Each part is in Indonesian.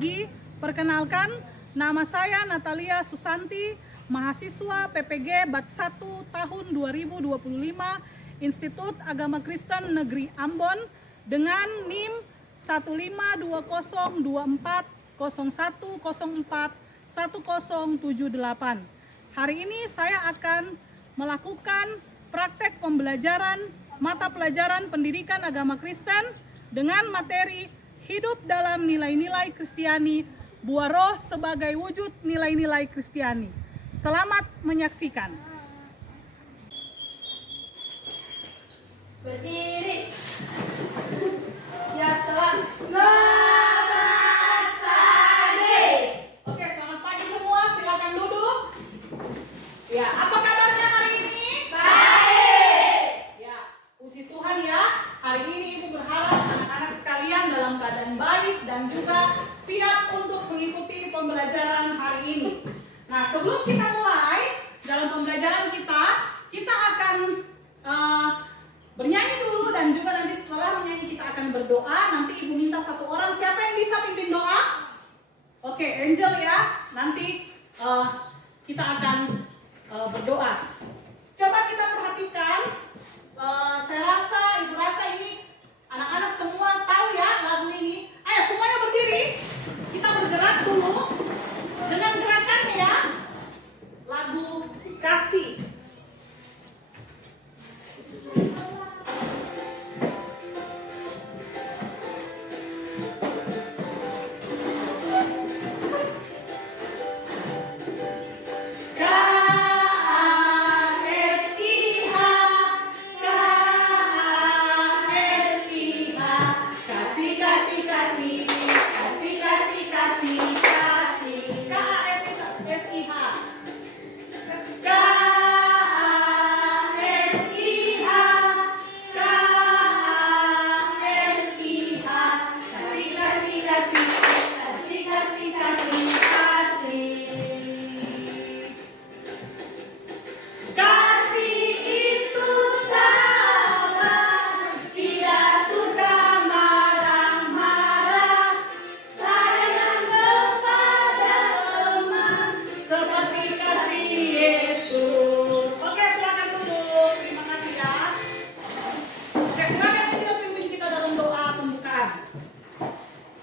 pagi. Perkenalkan, nama saya Natalia Susanti, mahasiswa PPG Bat 1 tahun 2025, Institut Agama Kristen Negeri Ambon dengan NIM 1520401041078. Hari ini saya akan melakukan praktek pembelajaran mata pelajaran pendidikan agama Kristen dengan materi hidup dalam nilai-nilai Kristiani, buah roh sebagai wujud nilai-nilai Kristiani. Selamat menyaksikan. Berdiri. Siap salam. Selamat pagi. Oke, selamat pagi semua. Silakan duduk. Ya, apa kabarnya hari ini? Baik. Ya, puji Tuhan ya. Hari ini Ibu berharap anak-anak sekalian dalam keadaan baik dan juga siap untuk mengikuti pembelajaran hari ini. Nah, sebelum kita mulai dalam pembelajaran kita akan bernyanyi dulu dan juga nanti setelah bernyanyi kita akan berdoa. Nanti Ibu minta satu orang, siapa yang bisa pimpin doa? Oke, Angel ya. Nanti kita akan berdoa. Coba kita perhatikan. Saya rasa, Ibu rasa ini anak-anak semua tahu ya lagu ini. Ayo semuanya berdiri. Kita bergerak dulu dengan gerakannya ya. Lagu Kasih.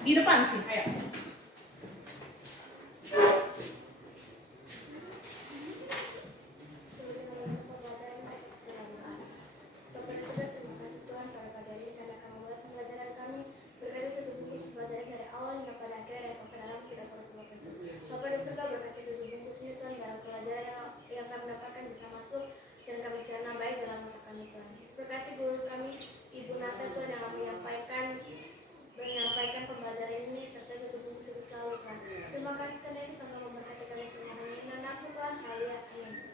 Di depan sih, ayo. Berkati guru kami, Ibu Nata Tuhan yang menyampaikan pembelajaran ini serta tubuh selalu Tuhan. Terima kasih Tuhan Yesus akan memberkati kami semuanya. Dan aku Tuhan, haleluya.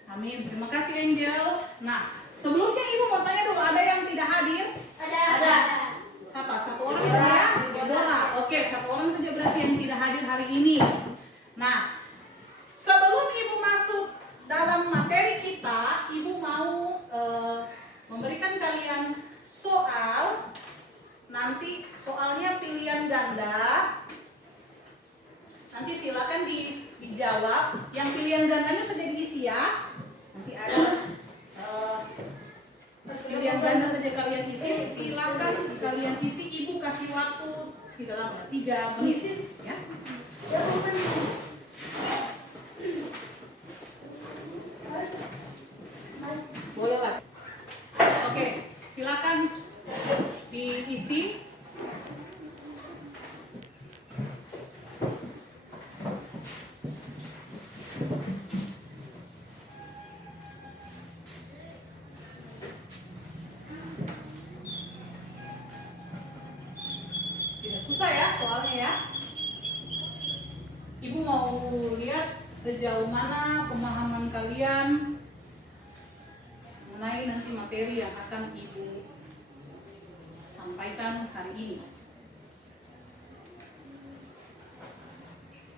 Amin. Terima kasih Angel. Nah, sebelumnya Ibu mau tanya dulu, ada yang tidak hadir? Ada. Siapa? Satu orang saja ya? Deborah. Oke, satu orang saja berarti yang tidak hadir hari ini. Nah, sebelum Ibu masuk dalam materi kita, Ibu mau memberikan kalian soal. Nanti soalnya pilihan ganda. Nanti silakan dijawab. Yang pilihan gandanya saja diisi ya. Nanti ada pilihan ganda saja kalian isi. Silakan sekalian isi. Ibu kasih waktu tidak lama, 3 menit ya. Boleh lah. Oke, silakan diisi. Tidak susah ya soalnya ya. Ibu mau lihat sejauh mana pemahaman kalian mengenai nanti materi yang akan Ibu sampaikan hari ini.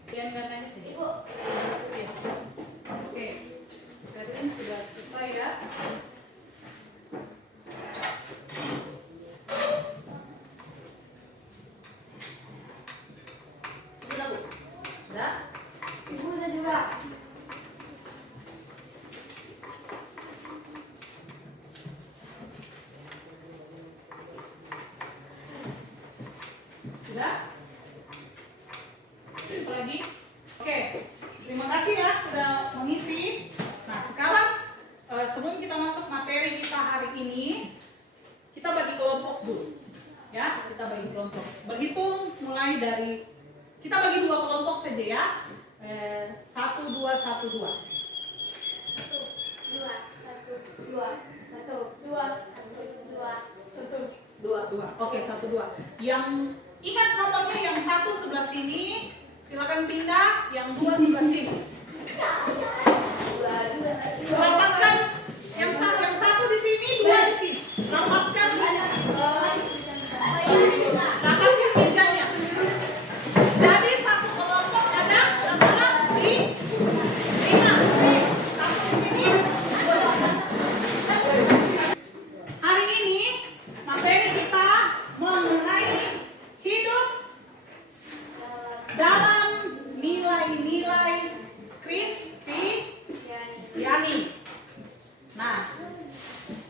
Kalian gandanya sih? Ibu. Oke. Kalian sudah selesai ya? Sudah Bu? Sudah? Apa lagi? Oke, terima kasih ya sudah mengisi. Nah sekarang sebelum kita masuk materi kita hari ini, kita bagi kelompok dulu. Ya, kita bagi kelompok. Berhitung mulai dari, kita bagi 2 kelompok saja ya. 1, 2, 1, 2. 1, 2, 1, 2. 1, 2, 1, 2, 1, 2. 2. Oke, 1, 2. Yang ingat nomornya, yang 1 sebelah sini, silakan pindah. Yang 2 sebelah sini. Rapatkan yang satu di sini, 2 di sini. Rapatkan rapatkan mejanya. Jadi satu kelompok ada berapa? Di 5. Satu di sini. Hari ini materi kita mengenai hidup dalam nilai-nilai Kristiani. Nah,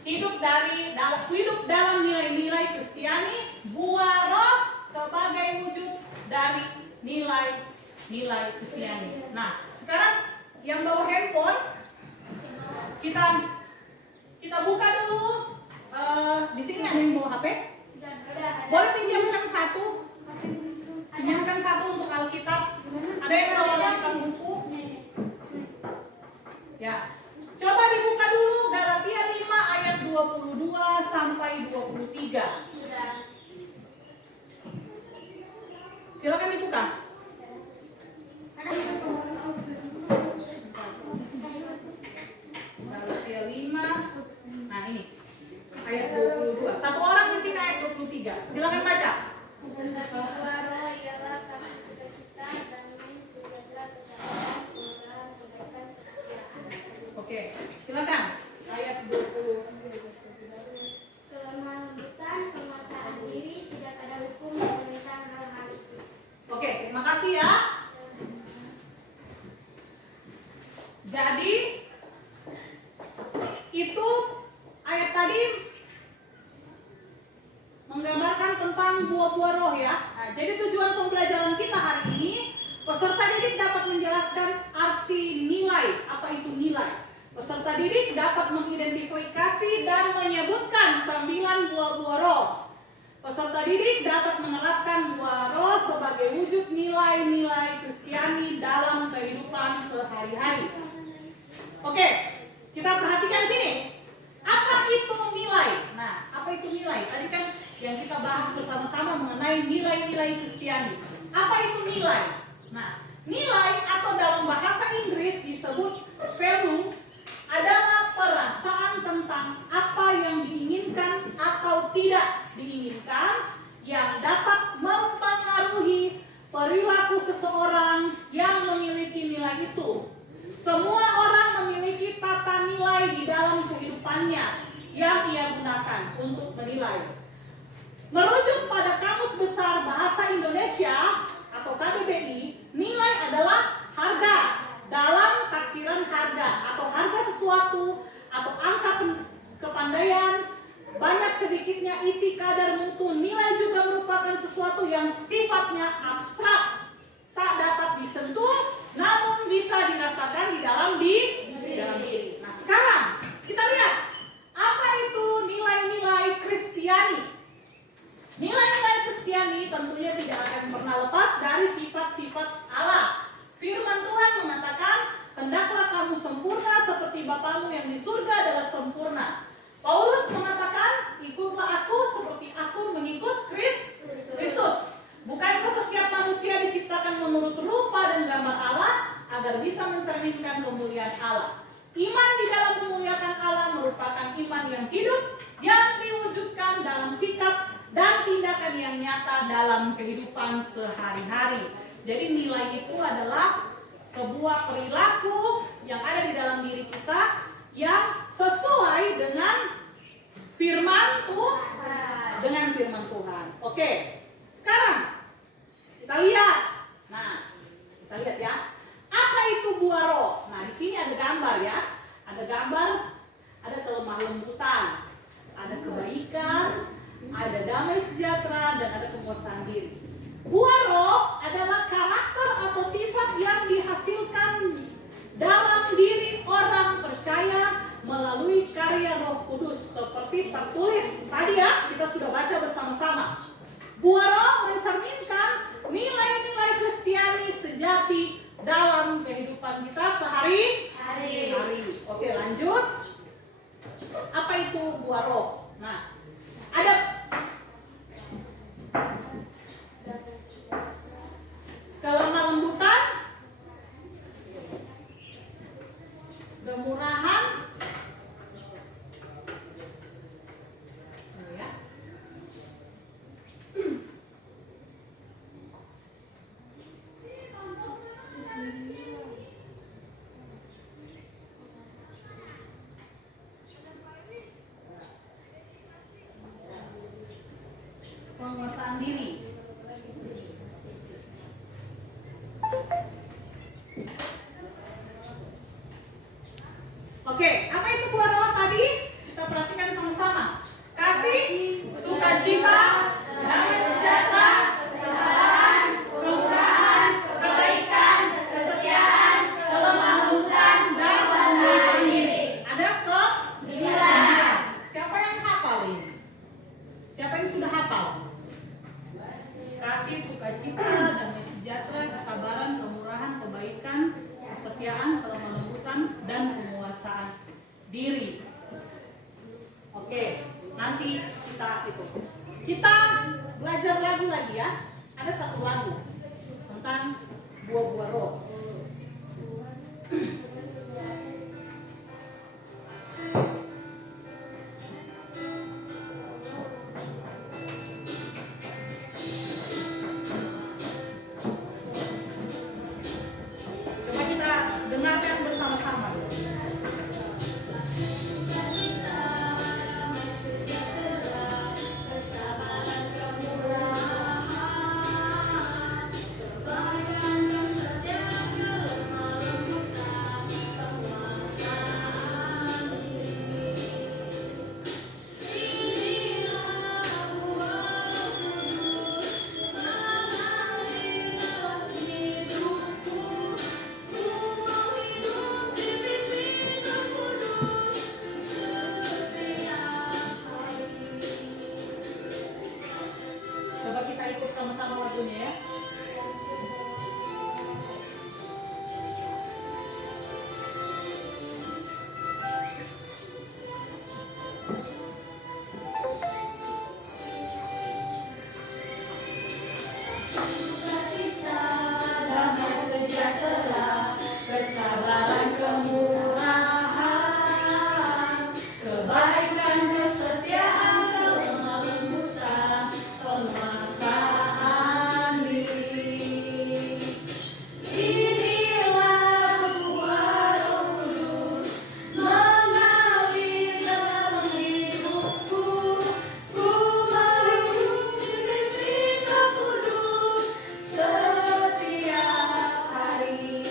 hidup dalam nilai-nilai Kristiani, buah roh sebagai wujud dari nilai-nilai Kristiani. Nah, sekarang yang bawa handphone, kita buka dulu. Di sini ada yang bawa HP? Boleh pinjamkan satu untuk Alkitab. Ada yang bawa Alkitab buku? Ya. Coba dibuka dulu Galatia 5 ayat 22 sampai 23. Silakan dibuka. Galatia 5. Nah, ini ayat 22. Satu orang di sini ayat 23. Silakan baca. Oke, silakan. Ayat 20. Kelembutan, pemaksaan diri, tidak ada hukum tentang hal-hal itu. Oke, terima kasih ya. Jadi itu ayat tadi menggambarkan tentang buah-buah roh ya. Nah, jadi tujuan pembelajaran kita hari ini, peserta didik dapat menjelaskan arti nilai. Apa itu nilai? Peserta didik dapat mengidentifikasi dan menyebutkan 9 buah-buah roh. Peserta didik dapat menerapkan buah roh sebagai wujud nilai-nilai Kristiani dalam kehidupan sehari-hari. Oke, kita perhatikan sini. Apa itu nilai? Nah, apa itu nilai? Tadi kan yang kita bahas bersama-sama mengenai nilai-nilai Kristiani. Apa itu nilai? Nah, nilai atau dalam bahasa Inggris disebut value adalah perasaan tentang apa yang diinginkan atau tidak diinginkan yang dapat mempengaruhi perilaku seseorang yang memiliki nilai itu. Semua orang memiliki tata nilai di dalam kehidupannya yang ia gunakan untuk menilai. Merujuk pada Kamus Besar Bahasa Indonesia atau KBBI, nilai adalah harga. Dalam taksiran harga atau harga sesuatu atau angka kepandaian, banyak sedikitnya isi kadar mutu. Nilai juga merupakan sesuatu yang sifatnya abstrak, tak dapat disentuh, namun bisa dirasakan di dalam diri. Nah, sekarang kita lihat apa itu nilai-nilai Kristiani. Nilai-nilai Kristiani tentunya tidak akan pernah lepas dari sifat-sifat Allah. Firman Tuhan mengatakan, hendaklah kamu sempurna seperti Bapamu yang di surga adalah sempurna. Paulus mengatakan, ikutlah aku seperti aku mengikut Kristus. Bukankah setiap manusia diciptakan menurut rupa dan gambar Allah agar bisa mencerminkan kemuliaan Allah? Iman di dalam memuliakan Allah merupakan iman yang hidup, yang diwujudkan dalam sikap dan tindakan yang nyata dalam kehidupan sehari-hari. Jadi nilai itu adalah sebuah perilaku yang ada di dalam diri kita yang sesuai dengan firman Tuhan. Oke, sekarang kita lihat. Nah, kita lihat ya. Apa itu buah hari? Hari. Hari. Oke, lanjut. Apa itu buah roh? Nah, ada kelemah lembutan, kemurahan, ya. Penguasaan diri. Oke, apa itu buah roh tadi? Kita perhatikan sama-sama. Kasih, sukacita, damai sejahtera, kesabaran, kemurahan, kebaikan, kesetiaan, kelemah lembutan, dan penguasaan diri. Ada 9. Siapa yang hafal ini? Siapa yang sudah hafal? Kasih, sukacita, damai sejahtera, kesabaran, kemurahan, kebaikan, kesetiaan, kelemah lembutan, dan penguasaan diri. Oke, nanti kita belajar lagu lagi ya. Ada satu lagu tentang buah-buah roh. Coba kita dengarkan bersama-sama. Coba kita ikut sama-sama lagunya ya. Damai sejahtera, kesabaran, kemurahan, kebaikan, kesetiaan, kelemah lembutan, penguasaan diri. Inilah buah Roh Kudus mengalir dalam hidupku. Ku mau hidup dipimpin Roh Kudus setiap hari.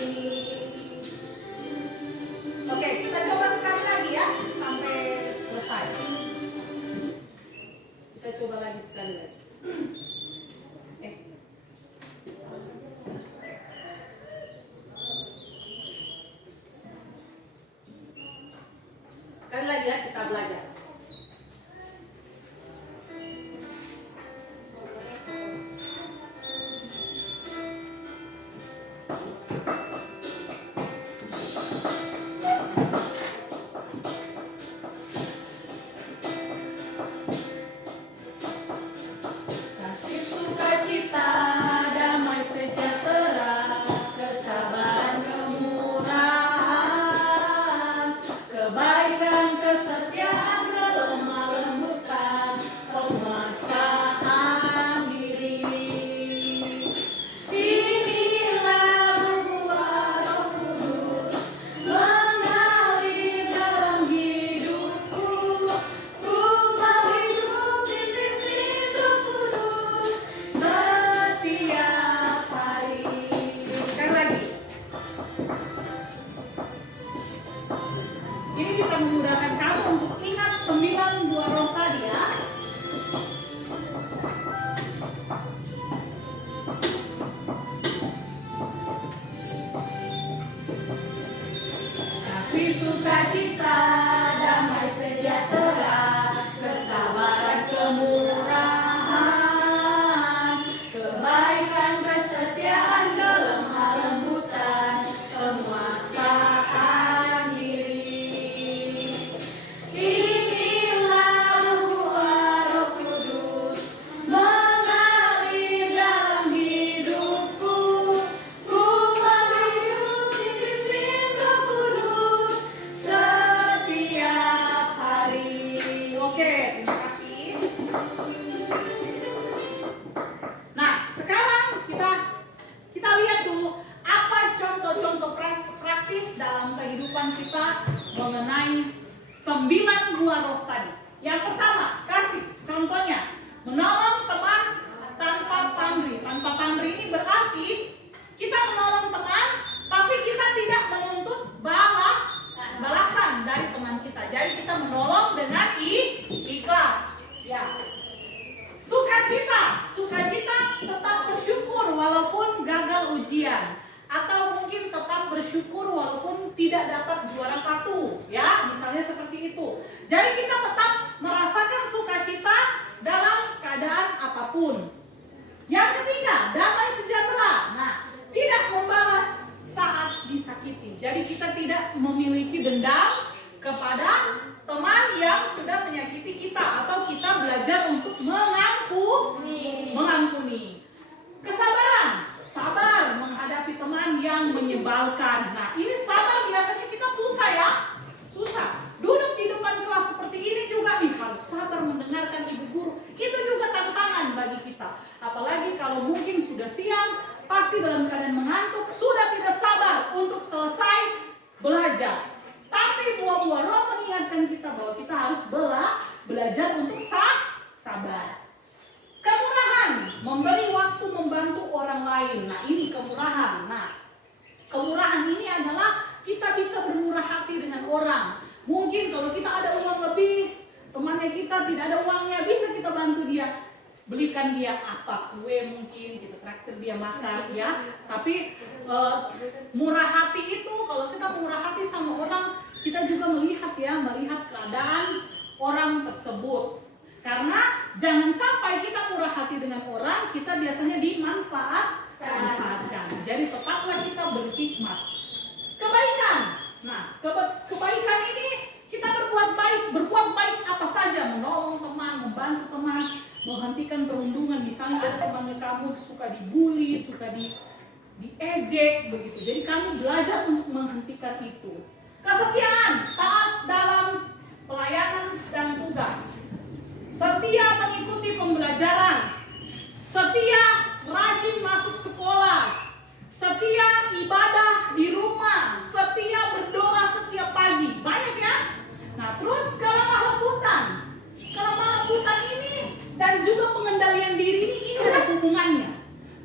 Oke, kita coba sekali lagi ya sampai selesai. Kita coba lagi sekali lagi. Sekali lagi ya kita belajar. Kasih, sukacita, damai sejahtera, kesabaran, kemurahan, kebaikan, kesetiaan, kelemah lembutan, penguasaan diri. Inilah buah Roh Kudus mengalir dalam hidupku. Ku mau hidup dipimpin Roh Kudus setiap hari. Sekali lagi. Ini bisa memudahkan kamu untuk ingat 9 buah roh tadi ya. Kasih, sukacita, damai sejahtera, kesabaran, kemurahan, kebaikan, kesetiaan, kelemah lembutan, penguasaan praktis dalam kehidupan kita mengenai 9 buah roh tadi. Yang pertama, kasih. Contohnya, menolong teman tanpa pamrih. Tanpa pamrih ini berarti kita menolong teman, tapi kita tidak menuntut balasan dari teman kita. Jadi kita menolong dengan ikhlas. Ya. Sukacita. Sukacita tetap bersyukur walaupun gagal ujian. Atau mungkin tetap bersyukur walaupun tidak dapat juara 1, ya, misalnya seperti itu. Jadi kita tetap merasakan sukacita dalam keadaan apapun. Yang ketiga, damai sejahtera. Nah, tidak membalas saat disakiti. Jadi kita tidak memiliki dendam kepada teman yang sudah menyakiti kita, atau kita belajar untuk mengampuni. Kesabaran. Sabar menghadapi teman yang menyebalkan. Nah, ini sabar biasanya kita susah ya. Susah. Duduk di depan kelas seperti ini juga harus sabar mendengarkan ibu guru. Itu juga tantangan bagi kita. Apalagi kalau mungkin sudah siang, pasti dalam keadaan mengantuk, sudah tidak sabar untuk selesai belajar. Tapi buah-buah roh mengingatkan kita bahwa kita harus belajar untuk sabar. Kemurahan, memberi waktu membantu orang lain. Nah, ini kemurahan. Nah, kemurahan ini adalah kita bisa bermurah hati dengan orang. Mungkin kalau kita ada uang lebih, temannya kita tidak ada uangnya, bisa kita bantu dia. Belikan dia apa, kue mungkin, kita traktir dia makan, ya. Tapi murah hati itu, kalau kita murah hati sama orang, kita juga melihat keadaan orang tersebut. Karena jangan sampai kita murah hati dengan orang, kita biasanya dimanfaatkan. Jadi tetaplah kita berhikmat. Kebaikan. Nah, kebaikan ini kita berbuat baik apa saja, menolong teman, membantu teman, menghentikan perundungan. Misalnya ada temannya kamu suka dibully, suka diejek begitu. Jadi kami belajar untuk menghentikan itu. Kesetiaan, taat dalam pelayanan dan tugas. Setia mengikuti pembelajaran, setia rajin masuk sekolah, setia ibadah di rumah, setia berdoa setiap pagi. Banyak ya? Nah, terus kelemah lembutan. Kelemah lembutan ini dan juga pengendalian diri ini ada hubungannya.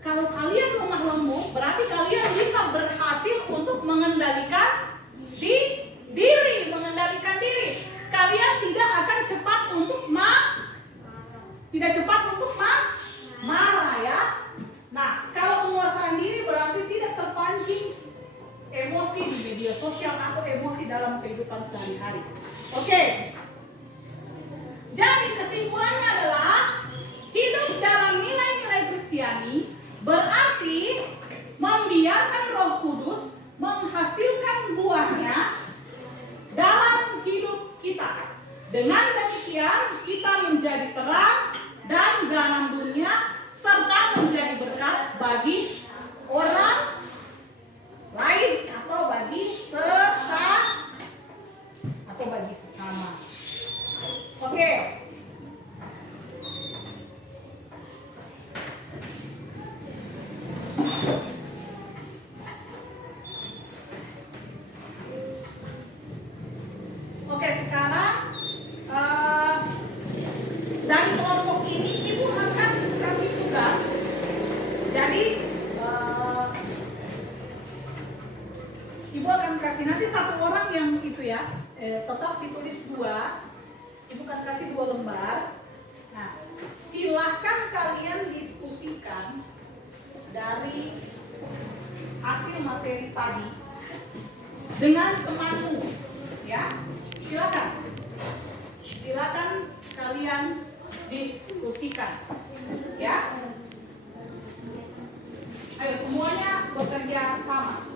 Kalau kalian lemah lembut, berarti kalian bisa berhasil untuk mengendalikan diri. Kalian tidak akan cepat untuk marah ya. Nah, kalau penguasaan diri berarti tidak terpancing emosi di media sosial atau emosi dalam kehidupan sehari-hari. Oke. Jadi kesimpulannya adalah hidup dalam nilai-nilai Kristiani berarti membiarkan Roh Kudus menghasilkan buahnya dalam hidup kita. Dengan demikian kita menjadi terang dan garam dunia serta menjadi berkat bagi orang lain atau bagi sesama. Oke. Oke, sekarang dari kelompok ini Ibu akan kasih tugas. Jadi Ibu akan kasih nanti satu orang yang itu ya, tetap ditulis 2. Ibu akan kasih 2 lembar. Nah, silahkan kalian diskusikan dari hasil materi tadi dengan temanmu, ya. Silakan kalian diskusikan, ya. Ayo semuanya bekerja sama.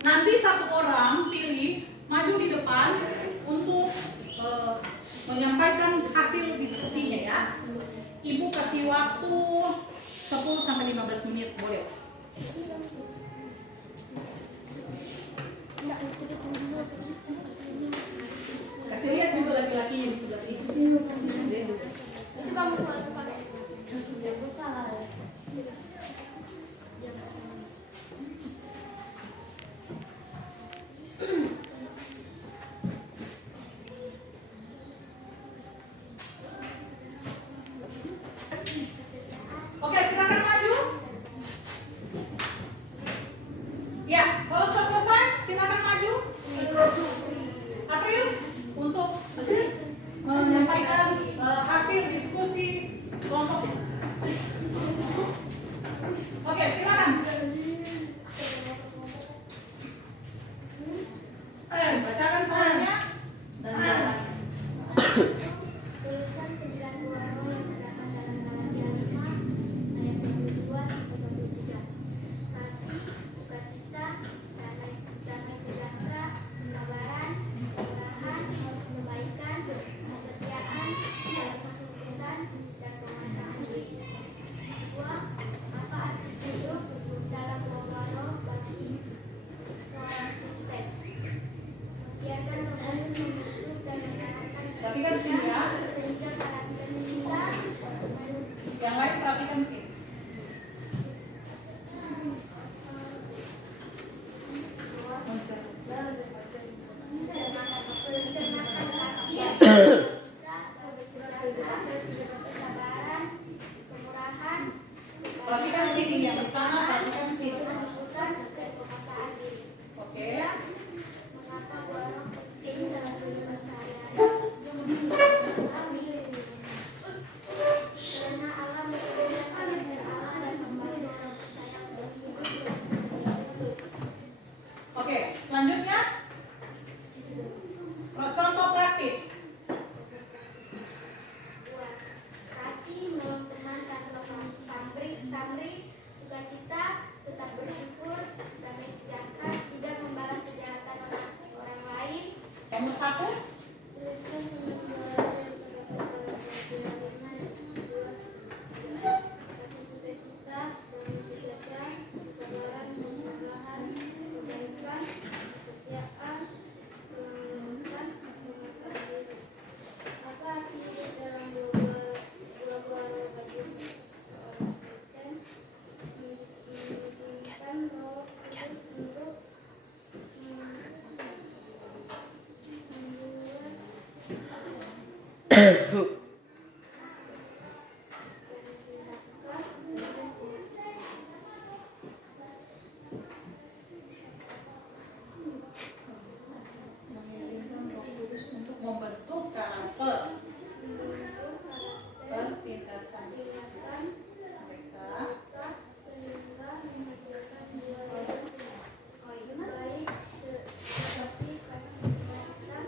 Nanti satu orang pilih maju di depan untuk menyampaikan hasil diskusinya ya. Ibu kasih waktu 10-15 menit, boleh? Kasih lihat juga laki-lakinya di sebelah sini. Itu kamu pakai. Tidak usah. Kalau sudah selesai, silakan maju. April untuk menyampaikan hasil diskusi kelompok. Oke, silakan. Bacakan soalnya dan jawabannya. Tuliskan 9 buah roh yang terdapat dalam Galatia 5 ayat 22 sampai 23. Kasih, sukacita, damai sejahtera, kesabaran, kemurahan, kebaikan, kesetiaan, kelembutan, dan penguasaan diri. Dua, apa arti hidup dalam buah roh bagi seorang Kristen? Biarkan Roh Kudus membentuk dan mengarahkan Perhatikan sini ya. sehingga karakter kita Yang lain perhatikan sini. kesabaran, kemurahan, Perhatikan sini yang di sana, perhatikan sini. kelembutan, dan penguasaan diri. Oke. Mengapa buah roh penting dalam kehidupan sehari-hari? Karena Allah memberikan karakter Allah dan membantu orang percaya untuk hidup seperti Kristus. Oke, selanjutnya contoh praktis. Dua, kasih, menolong teman tanpa pamrih, sukacita, tetap bersyukur, damai sejahtera, tidak membalas kejahatan orang lain. Yang nomor 1. Tuliskan penjualan yang terdapat dalam kasih sukacita, damai sejahtera, kesabaran, kemurahan, kebaikan, kesetiaan, kelembutan, penguasaan diri. Apa arti hidup dalam buah-buah roh bagi seorang Kristen? Mengizinkan Roh Kudus untuk Mengizinkan Roh Kudus untuk membentuk karakter, tingkatkan mereka. sehingga menghasilkan buah roh baik seperti kasih, sukacita,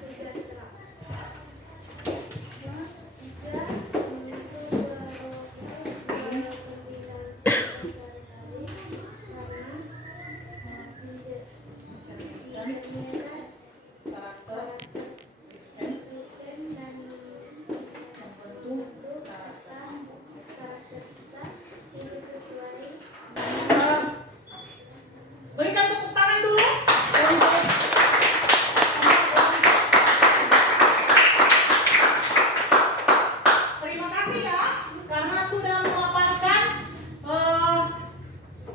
sejahtera. Tiga, membentuk buah roh pembinaan sehari-hari karena Dan karakter Kristen Kristen dan membentuk karakter. karakter kita hidup sesuai. Berikan tepuk tangan dulu. Terima kasih ya, karena sudah memaparkan,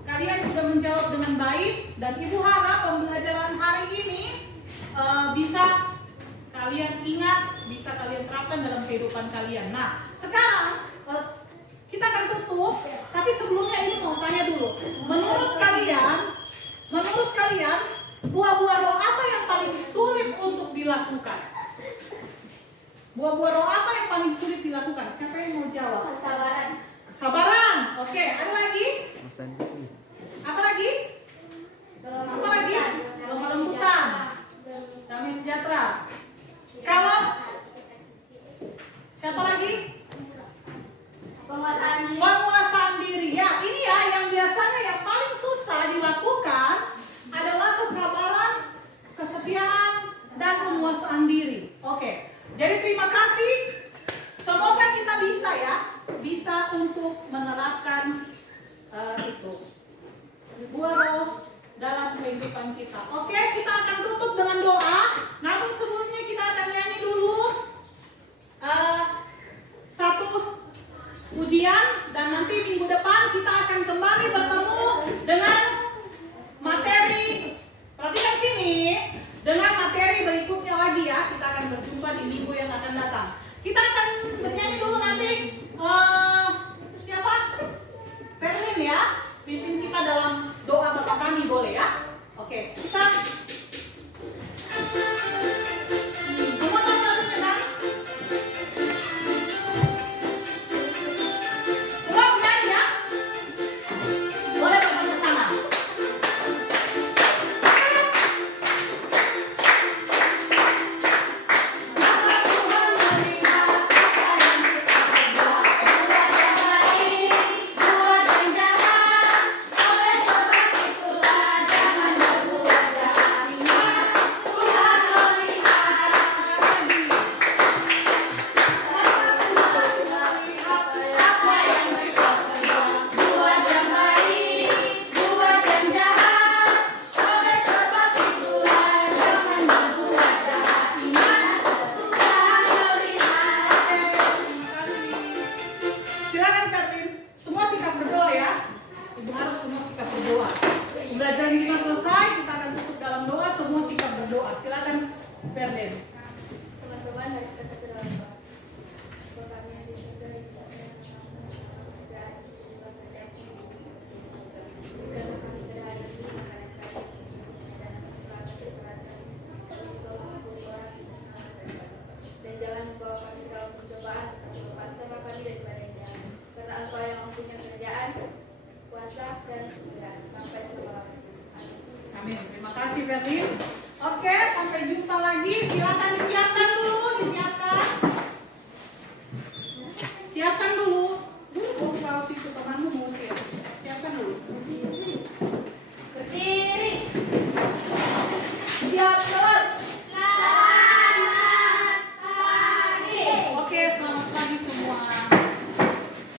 kalian sudah menjawab dengan baik, dan Ibu harap pembelajaran hari ini bisa kalian ingat, bisa kalian terapkan dalam kehidupan kalian. Nah, sekarang kita akan tutup, tapi sebelumnya ini mau tanya dulu. Menurut kalian, buah-buah roh apa yang paling sulit untuk dilakukan? Buah-buah roh apa yang paling sulit dilakukan? Siapa yang mau jawab? Kesabaran. Kesabaran. Oke, ada lagi? Apa lagi? Apa lagi? Kelembutan. Damai sejahtera. Kalau siapa lagi? Penguasaan diri. Penguasaan diri. Ya, ini ya yang biasanya yang paling susah dilakukan adalah kesabaran, kesetiaan, dan penguasaan diri. Oke. Jadi terima kasih. Semoga kita bisa untuk menerapkan itu. Buah roh pelajaran kita selesai, kita akan tutup dalam doa, semua sikap berdoa. Silakan Ferden. Teman-teman, mari kita satu dalam doa. Bapa kami yang di surga, Berikanlah kami pada hari ini makanan kami dan ampunilah kesalahan kami seperti kami juga mengampuni orang yang bersalah kepada kami. Dan jangan membawa kami ke dalam pencobaan, tetapi lepaskanlah kami daripada yang jahat. Karena Engkau yang mempunyai kerajaan, kuasa dan kemuliaan sampai selama-lamanya. Amin. Amin. Terima kasih Ferdi. Oke, sampai jumpa lagi. Silakan disiapkan dulu.